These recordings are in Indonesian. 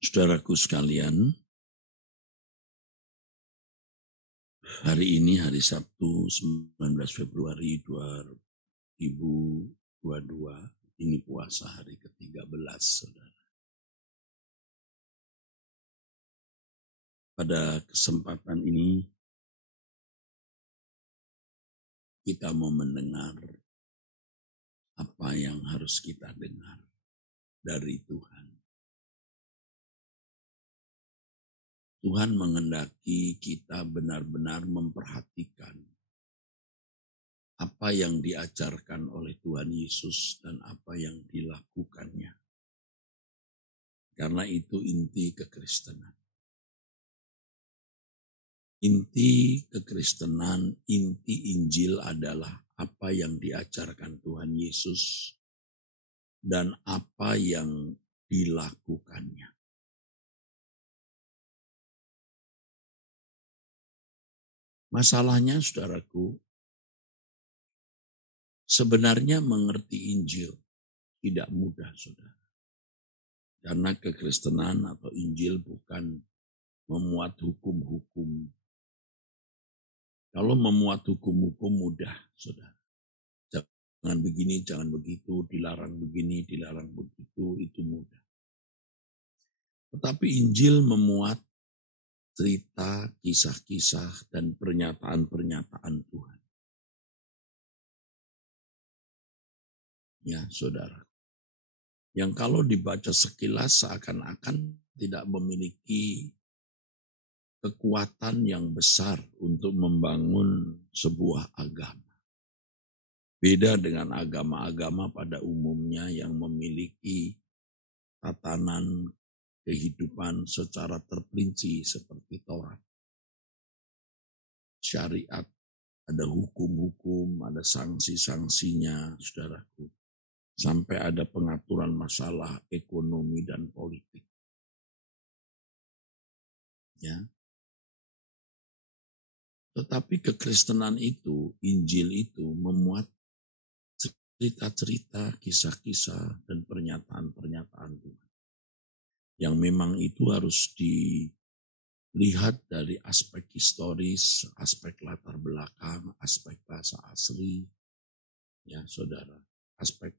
Saudaraku sekalian, hari ini hari Sabtu 19 Februari 2022, ini puasa hari ke-13, saudara. Pada kesempatan ini, kita mau mendengar apa yang harus kita dengar dari Tuhan. Tuhan menghendaki kita benar-benar memperhatikan apa yang diajarkan oleh Tuhan Yesus dan apa yang dilakukannya. Karena itu inti kekristenan. Inti kekristenan, inti Injil adalah apa yang diajarkan Tuhan Yesus dan apa yang dilakukannya. Masalahnya, saudaraku, sebenarnya mengerti Injil tidak mudah, saudara. Karena kekristenan atau Injil bukan memuat hukum-hukum. Kalau memuat hukum-hukum mudah, saudara. Jangan begini, jangan begitu, dilarang begini, dilarang begitu, itu mudah. Tetapi Injil memuat cerita, kisah-kisah, dan pernyataan-pernyataan Tuhan. Ya, saudara. Yang kalau dibaca sekilas seakan-akan tidak memiliki kekuatan yang besar untuk membangun sebuah agama. Beda dengan agama-agama pada umumnya yang memiliki tatanan kehidupan secara terperinci seperti Taurat. Syariat, ada hukum-hukum, ada sanksi-sanksinya, saudaraku. Sampai ada pengaturan masalah ekonomi dan politik. Ya. Tetapi kekristenan itu, Injil itu memuat cerita-cerita, kisah-kisah, dan pernyataan-pernyataan Tuhan. Yang memang itu harus dilihat dari aspek historis, aspek latar belakang, aspek bahasa asli, ya saudara, aspek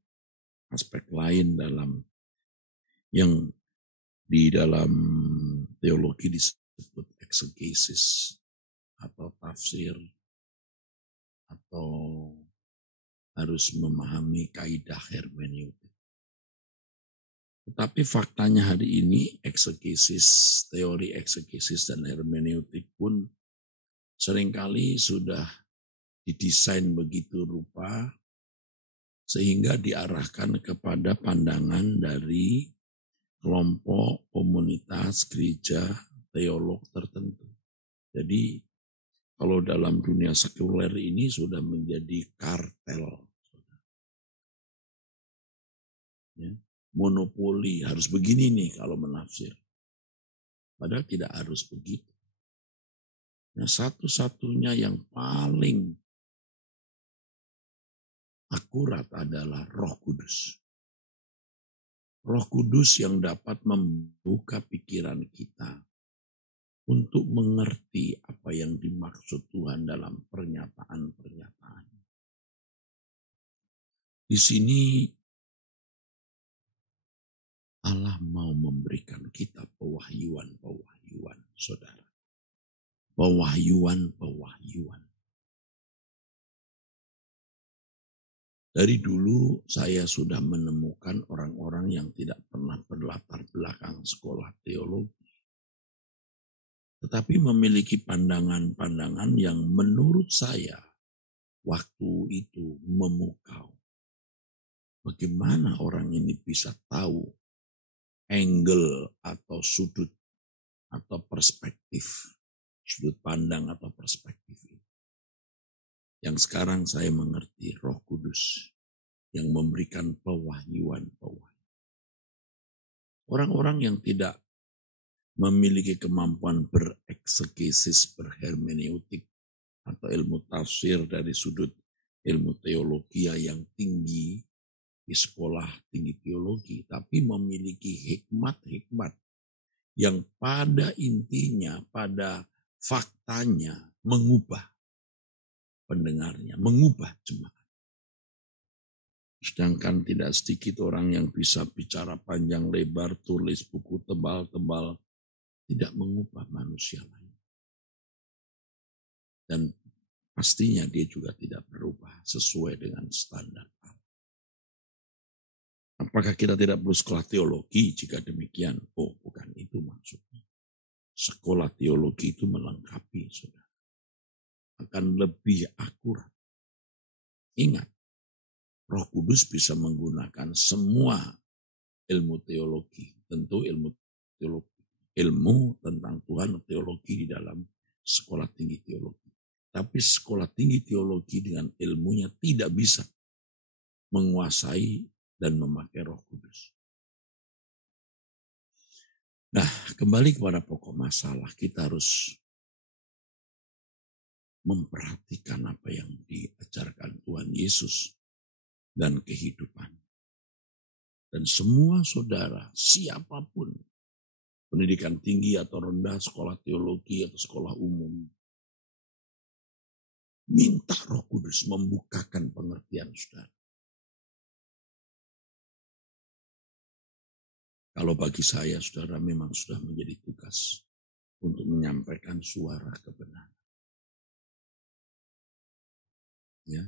lain dalam yang di dalam teologi disebut eksegesis atau tafsir, atau harus memahami kaidah hermeneutik. Tetapi faktanya hari ini eksegesis, teori eksegesis dan hermeneutik pun seringkali sudah didesain begitu rupa sehingga diarahkan kepada pandangan dari kelompok, komunitas, gereja, teolog tertentu. Jadi kalau dalam dunia sekuler ini sudah menjadi kartel. Ya, monopoli, harus begini nih kalau menafsir. Padahal tidak harus begitu. Nah, satu-satunya yang paling akurat adalah Roh Kudus. Roh Kudus yang dapat membuka pikiran kita untuk mengerti apa yang dimaksud Tuhan dalam pernyataan-pernyataan. Di sini Allah mau memberikan kita pewahyuan, saudara. Pewahyuan. Dari dulu saya sudah menemukan orang-orang yang tidak pernah berlatar belakang sekolah teologi. Tetapi memiliki pandangan-pandangan yang menurut saya waktu itu memukau. Bagaimana orang ini bisa tahu angle atau sudut atau perspektif, sudut pandang atau perspektif itu. Yang sekarang saya mengerti Roh Kudus yang memberikan pewahyuan. Orang-orang yang tidak memiliki kemampuan bereksegesis, berhermeneutik, atau ilmu tafsir dari sudut ilmu teologi yang tinggi di sekolah tinggi teologi, tapi memiliki hikmat-hikmat yang pada intinya, pada faktanya mengubah pendengarnya, mengubah jemaat. Sedangkan tidak sedikit orang yang bisa bicara panjang lebar, tulis buku tebal-tebal, tidak mengubah manusia lain. Dan pastinya dia juga tidak berubah sesuai dengan standar Allah. Apakah kita tidak perlu sekolah teologi? Jika demikian, oh bukan itu maksudnya. Sekolah teologi itu melengkapi, saudara. Akan lebih akurat. Ingat, Roh Kudus bisa menggunakan semua ilmu teologi. Tentu ilmu teologi. Ilmu tentang Tuhan, teologi di dalam sekolah tinggi teologi. Tapi sekolah tinggi teologi dengan ilmunya tidak bisa menguasai dan memakai Roh Kudus. Nah, kembali kepada pokok masalah, kita harus memperhatikan apa yang diajarkan Tuhan Yesus dan kehidupan. Dan semua saudara, siapapun, pendidikan tinggi atau rendah, sekolah teologi atau sekolah umum, minta Roh Kudus membukakan pengertian saudara. Kalau bagi saya, saudara, memang sudah menjadi tugas untuk menyampaikan suara kebenaran. Ya,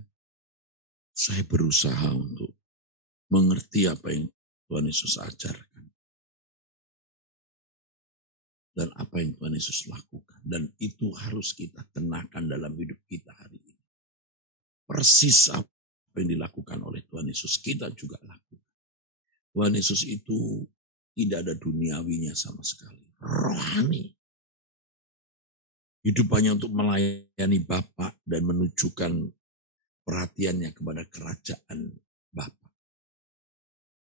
saya berusaha untuk mengerti apa yang Tuhan Yesus ajarkan. Dan apa yang Tuhan Yesus lakukan. Dan itu harus kita kenakan dalam hidup kita hari ini. Persis apa yang dilakukan oleh Tuhan Yesus, kita juga lakukan. Tuhan Yesus itu tidak ada duniawinya sama sekali. Rohani. Hidupannya untuk melayani Bapa dan menunjukkan perhatiannya kepada kerajaan Bapa.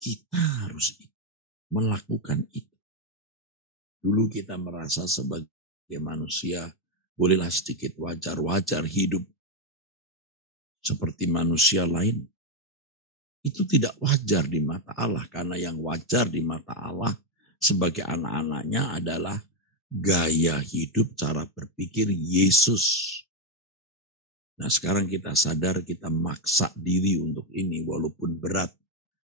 Kita harus melakukan itu. Dulu kita merasa sebagai manusia, bolehlah sedikit wajar-wajar hidup seperti manusia lain. Itu tidak wajar di mata Allah, karena yang wajar di mata Allah sebagai anak-anaknya adalah gaya hidup, cara berpikir Yesus. Nah sekarang kita sadar kita maksa diri untuk ini walaupun berat.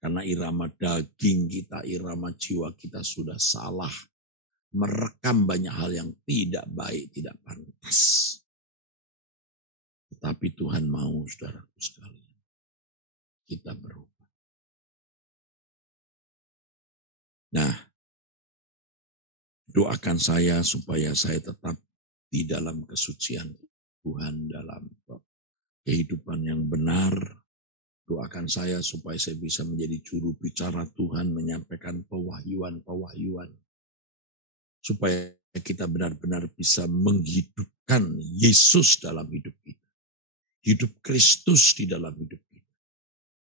Karena irama daging kita, irama jiwa kita sudah salah. Merekam banyak hal yang tidak baik, tidak pantas. Tetapi Tuhan mau, saudaraku sekalian, kita berubah. Nah, doakan saya supaya saya tetap di dalam kesucian Tuhan, dalam kehidupan yang benar. Doakan saya supaya saya bisa menjadi juru bicara Tuhan, menyampaikan pewahyuan-pewahyuan. Supaya kita benar-benar bisa menghidupkan Yesus dalam hidup kita. Hidup Kristus di dalam hidup kita.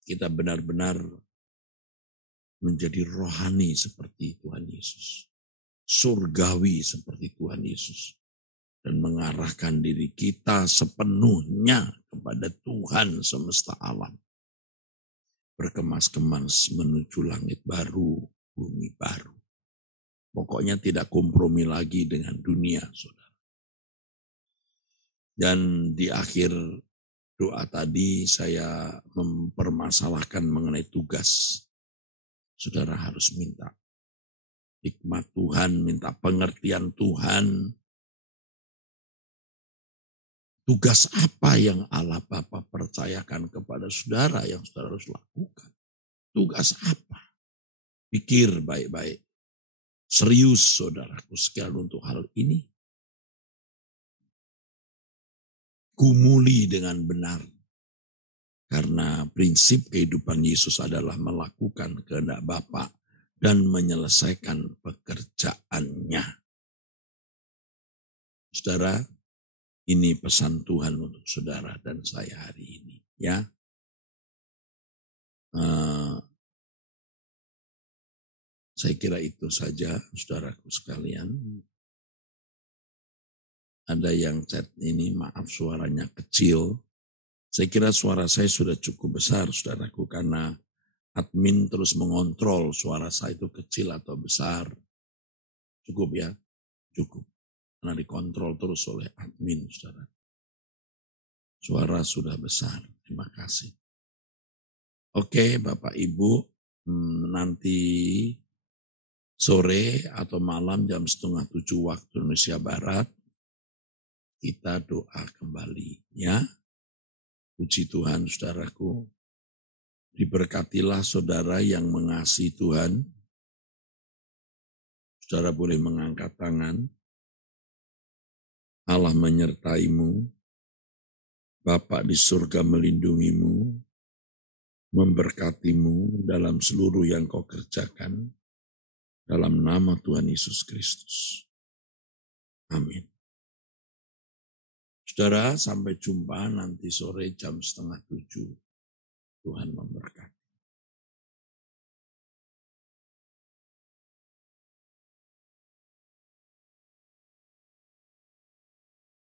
Kita benar-benar menjadi rohani seperti Tuhan Yesus. Surgawi seperti Tuhan Yesus. Dan mengarahkan diri kita sepenuhnya kepada Tuhan semesta alam. Berkemas-kemas menuju langit baru, bumi baru. Pokoknya tidak kompromi lagi dengan dunia, saudara. Dan di akhir doa tadi saya mempermasalahkan mengenai tugas. Saudara harus minta hikmat Tuhan, minta pengertian Tuhan. Tugas apa yang Allah Bapa percayakan kepada saudara yang saudara harus lakukan? Tugas apa? Pikir baik-baik. Serius saudaraku sekalian untuk hal ini. Gumuli dengan benar. Karena prinsip kehidupan Yesus adalah melakukan kehendak Bapa dan menyelesaikan pekerjaannya. Saudara, ini pesan Tuhan untuk saudara dan saya hari ini. Ya, saya kira itu saja, saudaraku sekalian. Ada yang chat ini, maaf suaranya kecil. Saya kira suara saya sudah cukup besar, saudaraku, karena admin terus mengontrol suara saya itu kecil atau besar. Cukup ya, cukup. Karena dikontrol terus oleh admin, saudara. Suara sudah besar, terima kasih. Oke, Bapak Ibu, nanti sore atau malam jam 6:30 waktu Indonesia Barat, kita doa kembali ya. Puji Tuhan saudaraku, diberkatilah saudara yang mengasihi Tuhan. Saudara boleh mengangkat tangan. Allah menyertaimu, Bapa di surga melindungimu, memberkatimu dalam seluruh yang kau kerjakan, dalam nama Tuhan Yesus Kristus. Amin. Saudara, sampai jumpa nanti sore jam 6:30. Tuhan memberkati.